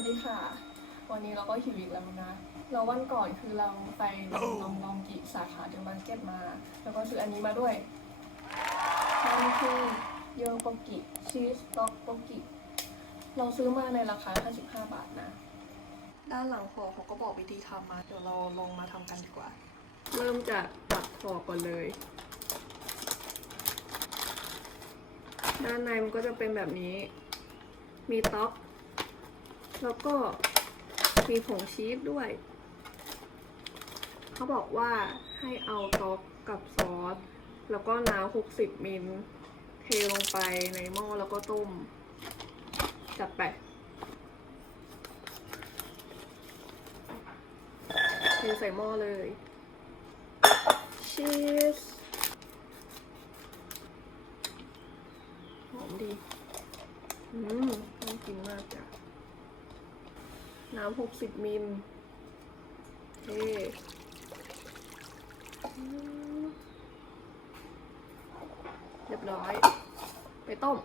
วัสดีค่ะ วันนี้เราก็หิวอีกแล้วนะ เราวันก่อนคือเราไปลองลองกิสาขาเดอะมาร์เก็ตมา แล้วก็ซื้ออันนี้มาด้วยนั่นคือโยโกกิชีสต็อกโกกิ เราซื้อมาในราคา 55 บาทนะ ด้านหลังห่อเขาก็บอกวิธีทำมา เดี๋ยวเราลองมาทำกันดีกว่า เริ่มจากตัดห่อก่อนเลย ด้านในมันก็จะเป็นแบบนี้ มีท็อป แล้วก็มีผงชีสด้วย เขาบอกว่าให้เอาท็อปกับซอส แล้วก็น้ำ60มิลเทลงไปในหม้อแล้วก็ต้ม จัดไปเทใส่หม้อเลยชีสหอมดี อืมน่ากินมากจ้ะ น้ำหกสิบมิลเท่อืมเรียบร้อย ไปต้ม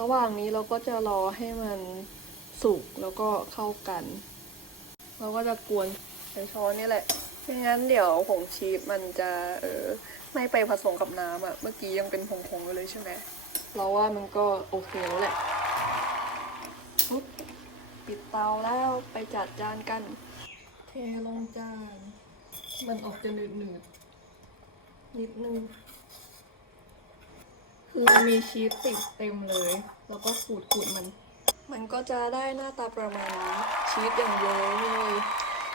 ระหว่างนี้เราก็จะรอให้มันสุกแล้วก็เข้ากัน เราก็จะกวนใช้ช้อนนี่แหละไม่งั้นเดี๋ยวผงชีสมันจะเออไม่ไปผสมกับน้ำอะ่ะเมื่อกี้ยังเป็นผงๆอยู่เลยใช่ไหม เราว่ามันก็โอเคแล้วแหละปุ๊บปิดเตาแล้วไปจัดจานกัน เทลงจาน มันออกจะหนืดๆนิดนึง คือมีชีสติดเต็มเลย แล้วก็ขูดขูดๆมัน มันก็จะได้หน้าตาประมาณนี้ชีสอย่างเยอะเลย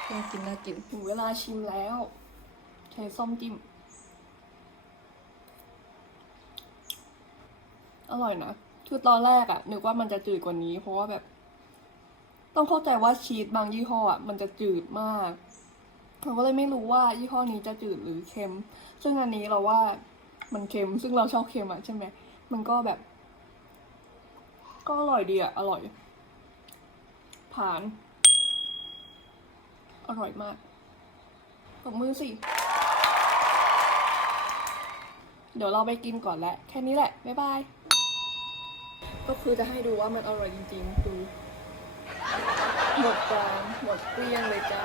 น่ากินน่ากินถึงเวลาชิมแล้ว ใช้ส้อมจิ้ม อร่อยนะ คือตอนแรกอะนึกว่ามันจะจืดกว่านี้ เพราะว่าแบบ ต้องเข้าใจว่าชีสบางยี่ห้ออะมันจะจืดมากเราก็เลยไม่รู้ว่ายี่ห้อนี้จะจืดหรือเค็ม ซึ่งอันนี้เราว่ามันเค็ม ซึ่งเราชอบเค็มอะใช่ไหม มันก็แบบ ก็อร่อยดีอะอร่อย ผ่าน อร่อยมากตบมือสิ เดี๋ยวเราไปกินก่อนแหละ แค่นี้แหละ บ๊ายบาย ก็คือจะให้ดูว่ามันอร่อยจริงๆ ดู หมดจานหมดเกลี้ยงเลยจ้า